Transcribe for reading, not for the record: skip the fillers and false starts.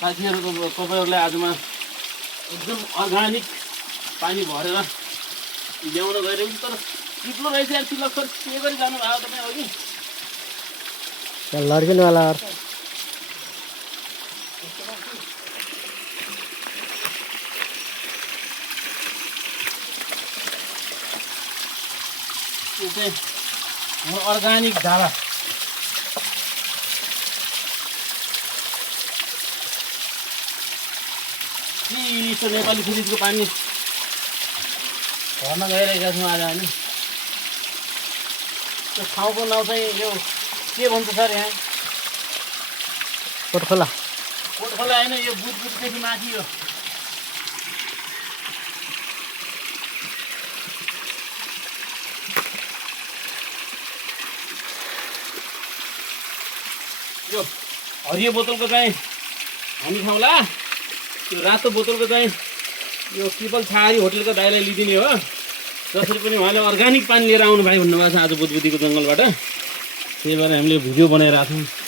साथीहरुको तपाईहरुलाई आजमा एकदम अर्गानिक पानी भरेर ल्याउन गइरहेको छु तर चिप्लो रहेछ यार तिलक सर के गरी जानु भयो तपाईँ अघि लड्किनु वाला यो चाहिँ हाम्रो अर्गानिक ढाबा चिसो नेपाली फ्रिजको पानी भर्न गइरहेका छौँ आज हामी त्यो ठाउँको नाउँ चाहिँ यो के भन्छ सर यहाँ कोटखोला कोटखोला होइन यो बुटदेखि माथि यो यो हरियो बोतलको चाहिँ हामी खाउँला त्यो रातो बोतलको चाहिँ यो ट्रिपल छहारी होटलको दाइलाई लिदिने हो जसरी पनि उहाँले अर्गानिक पानी लिएर आउनु भाइ भन्नुभएको छ आज बुद्धबुद्धीको जङ्गलबाट त्यही भएर हामीले भिडियो बनाइरहेको छौँ